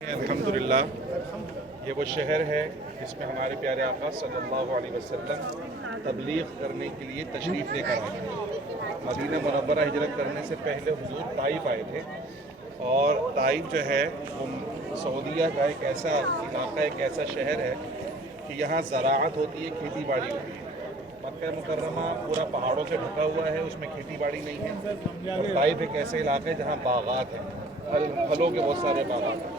अल्हम्दुलिल्लाह ये वो शहर है जिसमें हमारे प्यारे आका सल्लल्लाहु अलैहि वसल्लम तबलीग करने के लिए तशरीफ़ लेकर आए थे। मदीना मुनव्वरा हिजरत करने से पहले हुजूर ताइफ आए थे और ताइफ जो है वो सऊदीया का एक ऐसा इलाका, एक ऐसा शहर है कि यहाँ ज़राअत होती है, खेती बाड़ी होती है। मक्का मुकर्रमा पूरा पहाड़ों से ढका हुआ है, उसमें खेती बाड़ी नहीं है। और ताइफ एक ऐसे इलाके है जहाँ बागात हैं, फलों के बहुत सारे बागात हैं।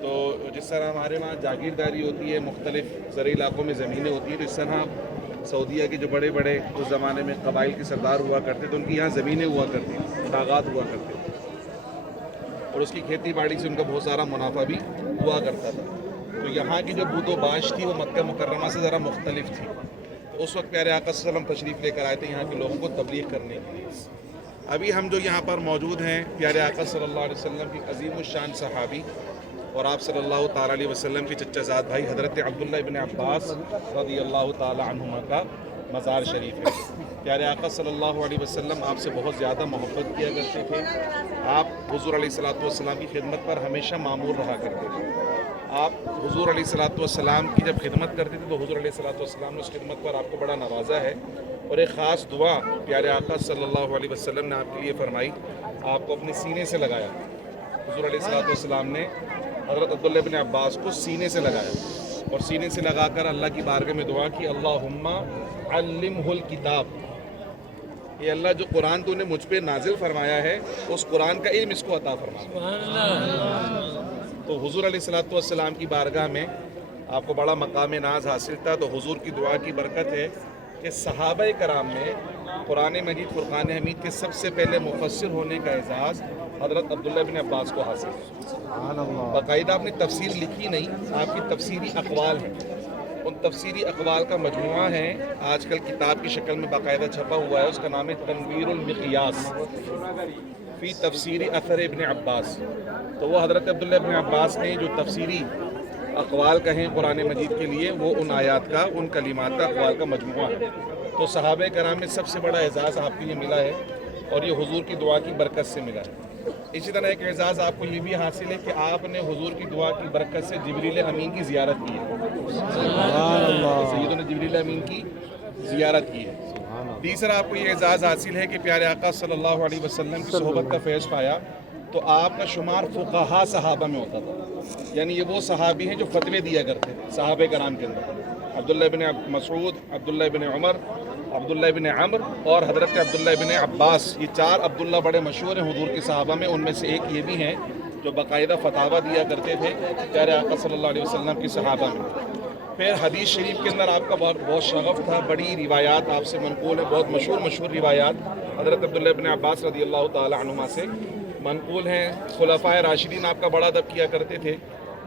तो जिस तरह हमारे वहाँ जागीरदारी होती है, मुख्तलिफ ज़रई इलाकों में ज़मीनें होती हैं, तो इस तरह सऊदीया के जो बड़े बड़े उस ज़माने में कबाइल के सरदार हुआ करते तो उनकी यहाँ ज़मीनें हुआ करती, बागात हुआ करते और उसकी खेती बाड़ी से उनका बहुत सारा मुनाफा भी हुआ करता था। तो यहाँ की जो बूदोबाश थी वो मक्का मुकर्रमा से ज़रा मुख्तलिफ थी। तो उस वक्त प्यारे आका सल्लल्लाहु अलैहि वसल्लम तशरीफ़ लेकर आए थे यहाँ के लोगों को तबलीग करने के लिए। अभी हम जो यहाँ पर मौजूद हैं, प्यारे आका सल्लल्लाहु अलैहि वसल्लम की अज़ीमुश्शान सहाबी और आप सल्लल्लाहु ताला अलैहि वसल्लम के चच्चाज़ाद भाई हज़रत अब्दुल्लाह इब्न अब्बास रज़ियल्लाहु ताला अन्हुमा का मज़ार शरीफ है। प्यारे आका सल्लल्लाहु अलैहि वसल्लम आपसे बहुत ज़्यादा मोहब्बत किया करते थे। आप हुज़ूर अलैहिस्सलातु वस्सलाम की खिदमत पर हमेशा मामूर रहा करते थे। आप हुज़ूर अलैहिस्सलातु वस्सलाम की जब खिदमत करते थे तो हुज़ूर अलैहिस्सलातु वस्सलाम ने उस खिदमत पर आपको बड़ा नवाजा है और एक ख़ास दुआ प्यारे आका सल्लल्लाहु अलैहि वसल्लम ने आपके लिए फरमाई, आपको अपने सीने से लगाया। हुज़ूर अलैहिस्सलातु वस्सलाम ने हज़रत अब्दुल्लाह इब्न अब्बास को सीने से लगाया और सीने से लगाकर अल्लाह की बारगाह में दुआ की, अल्लाहुम्मा अल्लिमहुल किताब, ये अल्लाह जो कुरान तूने मुझ पे नाजिल फरमाया है उस कुरान का इल्म इसको अता फरमा। तो हुज़ूर अलैहिस्सलातु वस्सलाम की बारगाह में आपको बड़ा मकाम नाज हासिल था। तो हुज़ूर की दुआ की बरकत है कि सहाबा कराम में कुरान मजीद फुरक़ान हमीद के सबसे पहले मुफस्सिर होने का एजाज़ हज़रत अब्दुल्लाह बिन अब्बास को हासिल है। बाकायदा आपने तफसीर लिखी नहीं, आपकी तफसीरी अक़वाल हैं। उन तफसीरी अक़वाल का मजमुआ है, आजकल किताब की शक्ल में बाकायदा छपा हुआ है, उसका नाम है तनवीरुल मिक़यास फ़ी तफसीरी अथर इब्न अब्बास। तो वो हज़रत अब्दुल्लाह बिन अब्बास ने जो तफसीरी अक़वाल कहें कुरान मजीद के लिए, वो उन आयात का, उन कलिमात का, अक़वाल का मजमुआ है। तो सहाबे कराम में सबसे बड़ा एजाज़ आपको ये मिला है और ये हुज़ूर की दुआ की बरकत से मिला है। इसी तरह एक एजाज़ आपको ये भी हासिल है कि आपने हुज़ूर की दुआ की बरकत से जिब्रील अमीन की ज़ियारत की है। सैयदना जिब्रील अमीन की ज़ियारत की है। तीसरा आपको ये एजाज़ हासिल है कि प्यारे आका सल्लल्लाहु अलैहि वसल्लम की सोहबत का फैज़ पाया तो आपका शुमार फ़ुक़हा सहाबा में होता था। यानी ये वो सहाबी हैं जो फतवे दिया करते थे सहाबे कराम के अंदर। अब्दुल्लाह इब्न मसऊद, अब्दुल्लाह इब्न उमर, अब्दुल्लाह इब्न अम्र और हज़रत अब्दुल्लाह इब्न अब्बास, ये चार अब्दुल्ला बड़े मशहूर हैं हुज़ूर के सहाबा में। उनमें से एक ये भी हैं जो बाकायदा फतावा दिया करते थे प्यारे आका सल्लल्लाहु अलैहि वसल्लम के सहाबा में। फिर हदीस शरीफ के अंदर आपका बहुत शगफ़ था, बड़ी रिवायात आपसे मनक़ूल है, बहुत मशहूर रिवायात हज़रत अब्दुल्लाह इब्न अब्बास रज़ियल्लाहु ताला अन्हुमा से मनक़ूल हैं। खुलफ़ाए राशिदीन आपका बड़ा अदब किया करते थे,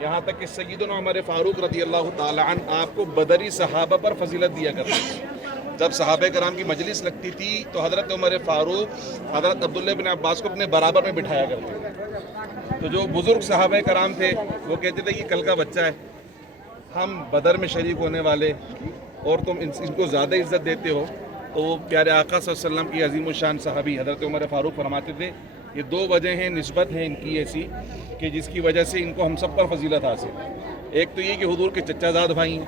यहाँ तक कि सय्यदना उमर फ़ारूक रज़ियल्लाहु ताला अन्हु आपको बदरी सहाबा पर फजीलत दिया करते थे। जब सहाबे कराम की मजलिस लगती थी तो हज़रत उमर फ़ारूक हज़रत अब्दुल्लाह इब्न अब्बास को अपने बराबर में बिठाया करते थे। तो जो बुज़ुर्ग सहाबे कराम थे वो कहते थे कि कल का बच्चा है, हम बदर में शरीक होने वाले और तुम इनको ज़्यादा इज़्ज़त देते हो। तो प्यारे आका सल्लल्लाहु अलैहि वसल्लम की अज़ीमुश्शान सहाबी हज़रत उमर फ़ारूक फरमाते थे, ये दो वजह हैं, निस्बत है इनकी ऐसी कि जिसकी वजह से इनको हम सब पर फजीलत हासिल है। एक तो ये कि हुज़ूर के चच्चाज़ाद भाई हैं,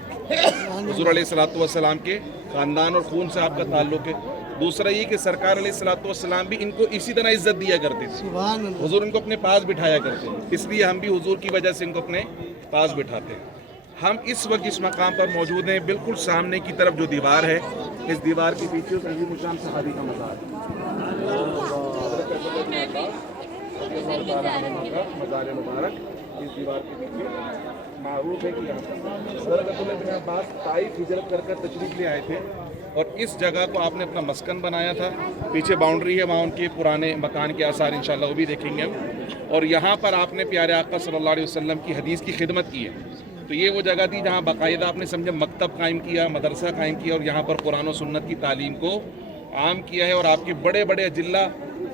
हुज़ूर अलैहिस्सलातु वस्सलाम के ख़ानदान और खून से आपका ताल्लुक़ है। दूसरा ये कि सरकार अलैहिस्सलातु वस्सलाम भी इनको इसी तरह इज़्ज़त दिया करते थे, हुज़ूर इनको अपने पास बिठाया करते हैं, इसलिए हम भी हुज़ूर की वजह से इनको अपने पास बिठाते हैं। हम इस वक्त जिस मकाम पर मौजूद हैं, बिल्कुल सामने की तरफ जो दीवार है, इस दीवार के पीछे उस अज़ीमुश्शान सहाबी का मज़ार मज़ार मुबारक इस दीवार के पीछे मारूफ है कि यहाँ हज़रत अब्दुल्लाह इब्न अब्बास ताइफ हिजरत कर तशरीफ़ ले आए थे और इस जगह को आपने अपना मस्कन बनाया था। पीछे बाउंड्री है, वहाँ उनके पुराने मकान के आसार इंशाअल्लाह वो भी देखेंगे हम। और यहाँ पर आपने प्यारे आका सल्लल्लाहु अलैहि वसल्लम की हदीस की खिदमत की है। तो ये वो जगह थी जहाँ बाकायदा आपने समझे मकतब कायम किया, मदरसा कायम किया और यहाँ पर कुरान और सुन्नत की तालीम को आम किया है। और आपके बड़े बड़े अजिल्ला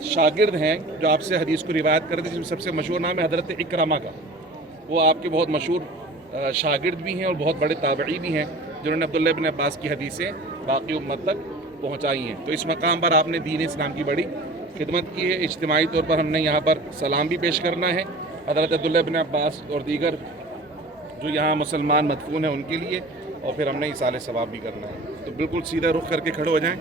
शागिर्द हैं जो आपसे हदीस को रिवायत करते हैं, जिसमें सबसे मशहूर नाम है हज़रत इकरमा का। वो आपके बहुत मशहूर शागिर्द भी हैं और बहुत बड़े ताबई भी हैं जिन्होंने अब्दुल्लाह इब्न अब्बास की हदीसें बाकी उम्मत तक पहुँचाई हैं। तो इस मकाम पर आपने दीन इस्लाम की बड़ी खिदमत की है। इज्तिमाई तौर पर हमने यहाँ पर सलाम भी पेश करना है حضرت عبداللہ بن عباس اور دیگر جو یہاں مسلمان مدفون ہیں ان کے لیے، اور پھر ہم نے ایصال ثواب بھی کرنا ہے. تو بالکل سیدھا رخ کر کے کھڑے ہو جائیں.